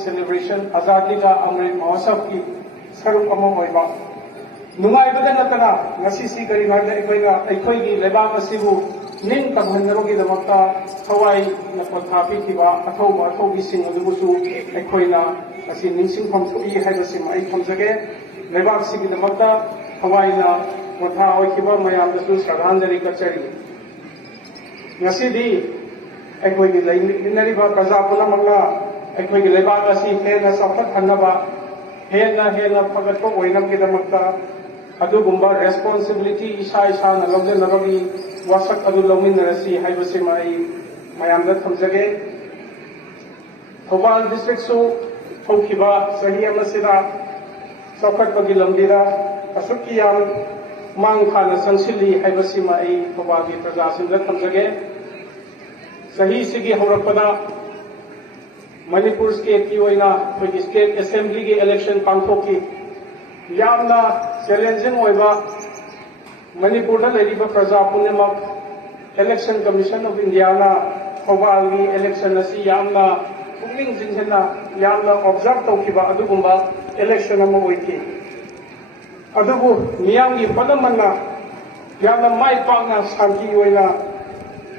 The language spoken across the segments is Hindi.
celebration Azadi ka Amrit Mahotsav ki saruk among oiba nungaibada natana ngasi si kari harda aikoi gi lebak asibu ning tamhannarogi damakta thawai na pothapi kiba athobi sing adubusu aikoina asi ningsing phom thoi haibasi mai phomjage lebak sigi damakta thawai na potha oi kiba mayam dasu shraddhanjali kachari ngasi di aikoi gi lainariba praja pulamanga aikoi gi lebak asi hena safat hanaba hena pagatko oinam ki damakta adugumba responsibility isa na lawjanabagi wasak adu lawminarasi haibasi mai mayamda thamjage Thobal district su thaukiba sahi amasida safat-bagi lambira asukki yam mang khana sangsili haibasi mai Thobal gi prajasinda thamjage sahi sigi haurakpada Manipur state ki oina state assembly ki election pangthoki yamna challenging oiba Manipur da leriba praja punemak election commission of India na Thobal gi election asi yamna pungling jinjena yamna observe tawkiba adugumba election ama oiki adubu miyam gi padamanna yamna mai pakna santi oina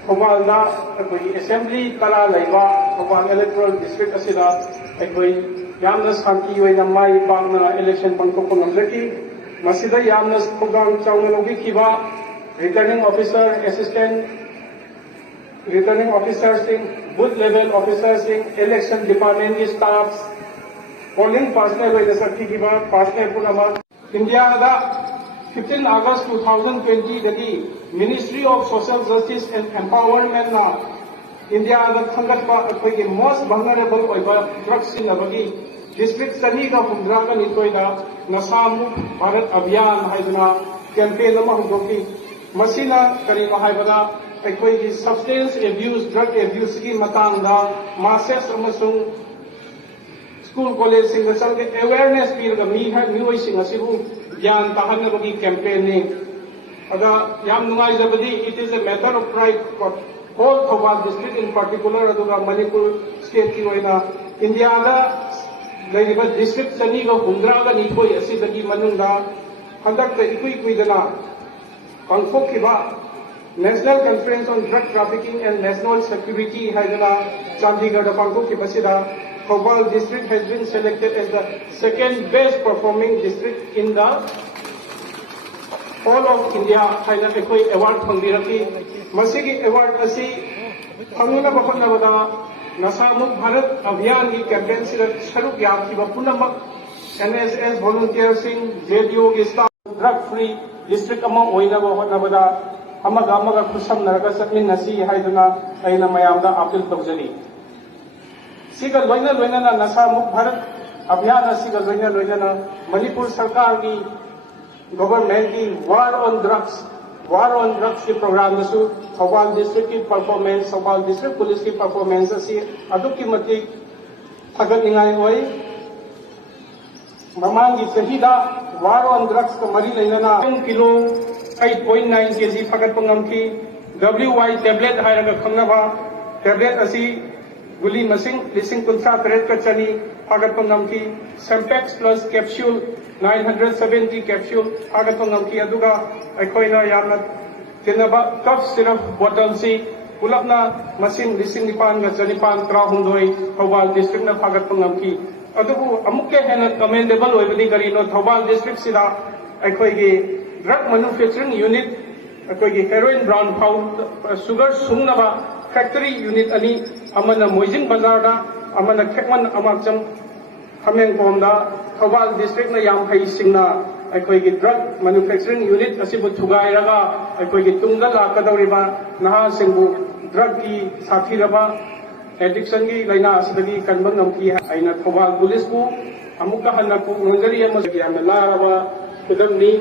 Thobal da akoi assembly tala laiba Thobal electoral district asida akoi yamna santi oina mai pakna election pangthokpa ngamjaki masida yamna program chawna logi kiba returning officer assistant returning officers sing booth level officers sing election department ki staffs polling personnel oina sakhi kiba personnel punama India da 15 August 2020 dagi Ministry of Social Justice and Empowerment na India da thangatpa akoi most vulnerable oiba drugs sinabagi district sani ka humdra ka nitoida nasamu Bharat Abhiyan haiduna campaign ama hudoki masina kari mahaibada akoi ki substance abuse drug abuse ki matangda masses amasung school college sing sal ke awareness pil ga mi oi sing asibu gyan tahanabagi campaign ni aga yam nungai jabadi it is a matter of pride for whole Thobal district in particular aduga Manipur state ki oina India da laiba district sani ga humdra ga nithoi asidagi manungda handak ta ikui dana pangthok kiba National Conference on Drug Trafficking and National Security haidana Chandigarh da pangthok kiba sida Thobal district has been selected as the second best performing district in the all of India haina ekoi award phangbiraki masigi award asi phangna bakhna bada nasamuk Bharat Abhiyan ki campaign sira saruk yakhiba punamak NSS volunteers sing JDO ki staff drug free district ama oina bahna bada amaga khusam naraga sakmin nasi haiduna aina mayamda appeal tawjani siga loina na nasamuk Bharat Abhiyan asiga loina Manipur sarkar ki government ki war on drugs ki program dasu Thobal district ki performance Thobal district police ki performance asi adukki matik thagat ningai oi mamangi sahida war on drugs ka mari lainana 1 kilo 8.9 kg phagat pangam ki WY tablet hairaga khangnaba tablet asi guli masing lising kuntra tret ka chani phagat pangam ki Sempex plus capsule 970 capsule phagat pangam ki aduga aikoina yamna tinaba cough syrup bottle si pulapna masing lising nipan ga chanipan trahundoi Thobal district na phagat pangam ki adubu amukke hena commendable oibani garino Thobal district sida aikoigi drug manufacturing unit aikoigi heroin brown powder sugar sungnaba factory unit ani amana Moijing Bazar da amana Khekman Amakcham Khamengpom da Thobal district na yam hai singna aikoigi drug manufacturing unit asibu thugairaga aikoigi tungda lakadawriba naha singbu drug ki sathiraba addiction ki laina asidagi kanba ngamki aina Thobal police ku amuka hana ku ngari amagi amna laraba kudamni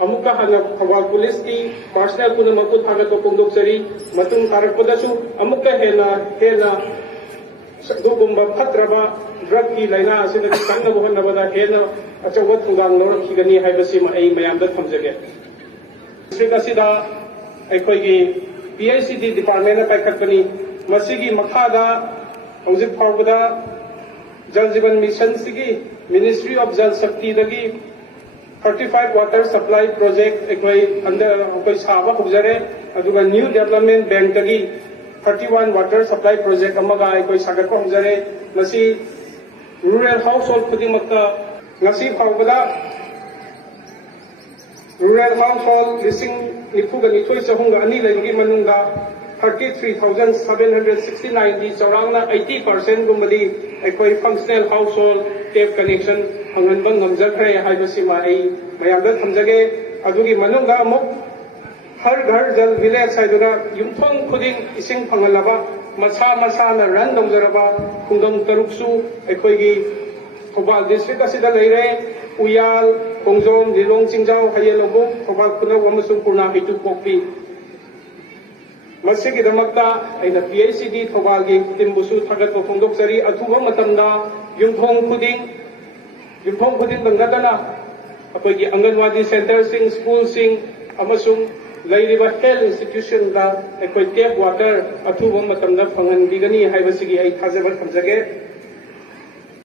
amuka hana Thobal police ki personnel kuna maku thaga to kongdoksari matung tarakpadasu amuka hena dugumba phatraba drug ki laina asidagi kanna bohanna bada hena achawa thungang lorkhigani haibasi ma ai mayamda thamjage district asida aikoigi PICD department na paikhatpani मसीगी मखादा हौजिक फाउबदा जल जीवन मिशन सिगी मिनिस्ट्री ऑफ जल शक्ति दगी 35 वाटर सप्लाई प्रोजेक्ट अंदर साब होजरे न्यू डेवलपमेंट बैंक दगी 31 वाटर सप्लाई प्रोजेक्ट सागत होजरे रूरल हाउस होल्ड खुद फाउबदा रूरल हाउस होल्ड लिसिंग निफुग निथोई चहुंग अनी लेगी मनुंगा 33,769 दी चौरांगना 80% गुमदी अखोई functional household tap connection फंगन बंग ngमजखरे हाइबसिमा आई मयामदा थमजगे अदुगी मनुंगा अमुक हर घर जल विलेज हाइदुना युमथोंग खुदिंग इसिंग फंगलबा मसा मसाना रन दौजरबा खुंगम तरुकसु अखोईगी थौबाल डिस्ट्रिक्ट असिदा लेरे उयाल खोंजोम लिलोंग चिंजाव हायेलोबु थौबाल खुनौ अमसुंग पूर्णा हितु पोक्पी मसिगिदमक्ता अइना PHCD थौबालगी टिमबुसु थागत फोंदोकजरी अथुबा मतमदा युमथोंग खुदिंग दंगदना अखोईगी अंगनवाड़ी सेंटर सिंग स्कूल सिंग अमसुंग लेरिबा हेल्थ इंस्टीट्यूशन दा अखोई टेप वाटर अथुबा मतमदा फंगनबिगनी हाइबसिगी आई थाजबा थमजगे।